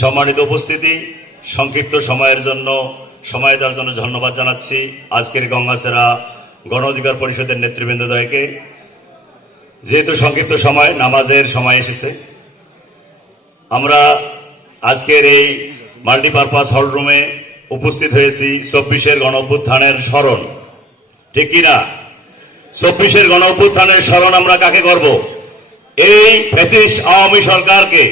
সম্মানিত উপস্থিতি, সংক্ষিপ্ত সময়ের জন্য, সময় দেওয়ার জন্য ধন্যবাদ জানাচ্ছি আজকের গঙ্গাসেরা গণ অধিকার পরিষদের নেতৃবৃন্দদয়কে যেহেতু সংক্ষিপ্ত সময়, নামাজের সময় এসেছে, আমরা আজকের এই মাল্টিপারপাস হলরুমে উপস্থিত হয়েছি চব্বিশের গণ অভ্যুত্থানের স্মরণ। ঠিক কিনা? চব্বিশের গণ অভ্যুত্থানের স্মরণ আমরা কাকে করব এই ফ্যাসিস্ট আওয়ামী সরকারকে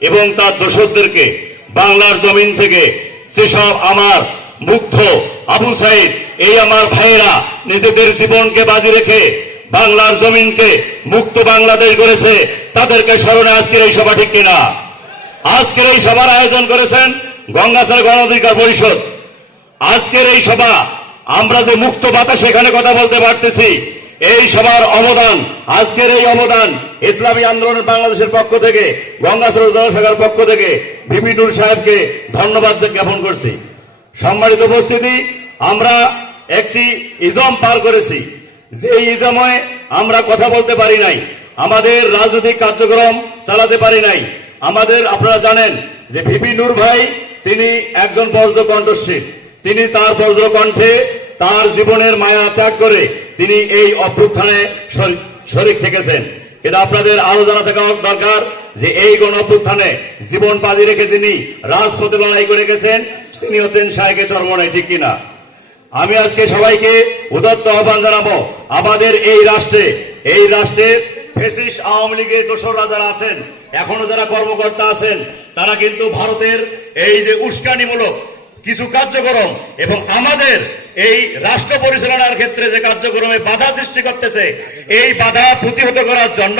এবং তার দোষরদেরকে বাংলার জমিন থেকে সেসব আমার মুগ্ধ আবু সাইদ, এই আমার ভাইয়েরা নিজেদের জীবনকে বাজি রেখে বাংলার জমিনকে মুক্ত বাংলাদেশ করেছে তাদেরকে স্মরণে আজকের এই সভা ঠিক কিনা? আজকের এই সভার আয়োজন করেছেন গঙ্গাসার গণ অধিকার পরিষদ। আজকের এই সভা আমরা যে মুক্ত বাতাস এখানে কথা বলতে পারতেছি, এই সভার অবদান, আজকের এই অবদান, ইসলামী আন্দোলনের বাংলাদেশের পক্ষ থেকে গঙ্গাসর জনশাখার পক্ষ থেকে বিপিনুর সাহেবকে ধন্যবাদ জ্ঞাপন করছি। সম্মানিত উপস্থিতি, আমরা একটি ইজম পার করেছি। যে ইজমে আমরা কথা বলতে পারি নাই, আমাদের রাজনৈতিক কার্যক্রম চালাতে পারি নাই। আমাদের, আপনারা জানেন যে ভিপি নূর ভাই, তিনি একজন বজ্র কণ্ঠশীল তিনি তার বজ্র কণ্ঠে তার জীবনের মায়া ত্যাগ করে তিনি এই অভ্যুত্থানে শরি- শরিক থেকেছেন। কিন্তু আপনাদের আরও জানা থাকা দরকার যে এই গণ অভ্যুত্থানে জীবন বাজি রেখে তিনি রাজপথে লড়াই করে গেছেন, তিনি হচ্ছেন শাহেকে চরমনায় ঠিক কিনা আমি আজকে সবাইকে উদত্ত আহ্বান জানাব, আমাদের এই রাষ্ট্রে এই রাষ্ট্রে ফেসিস আওয়ামী লীগের দোসররা যারা আছেন, এখনও যারা কর্মকর্তা আছেন, তারা কিন্তু ভারতের এই যে উস্কানিমূলক কিছু কার্যক্রম এবং আমাদের এই রাষ্ট্র পরিচালনার ক্ষেত্রে যে কার্যক্রমে বাধা সৃষ্টি করতেছে এই বাধা প্রতিহত করার জন্য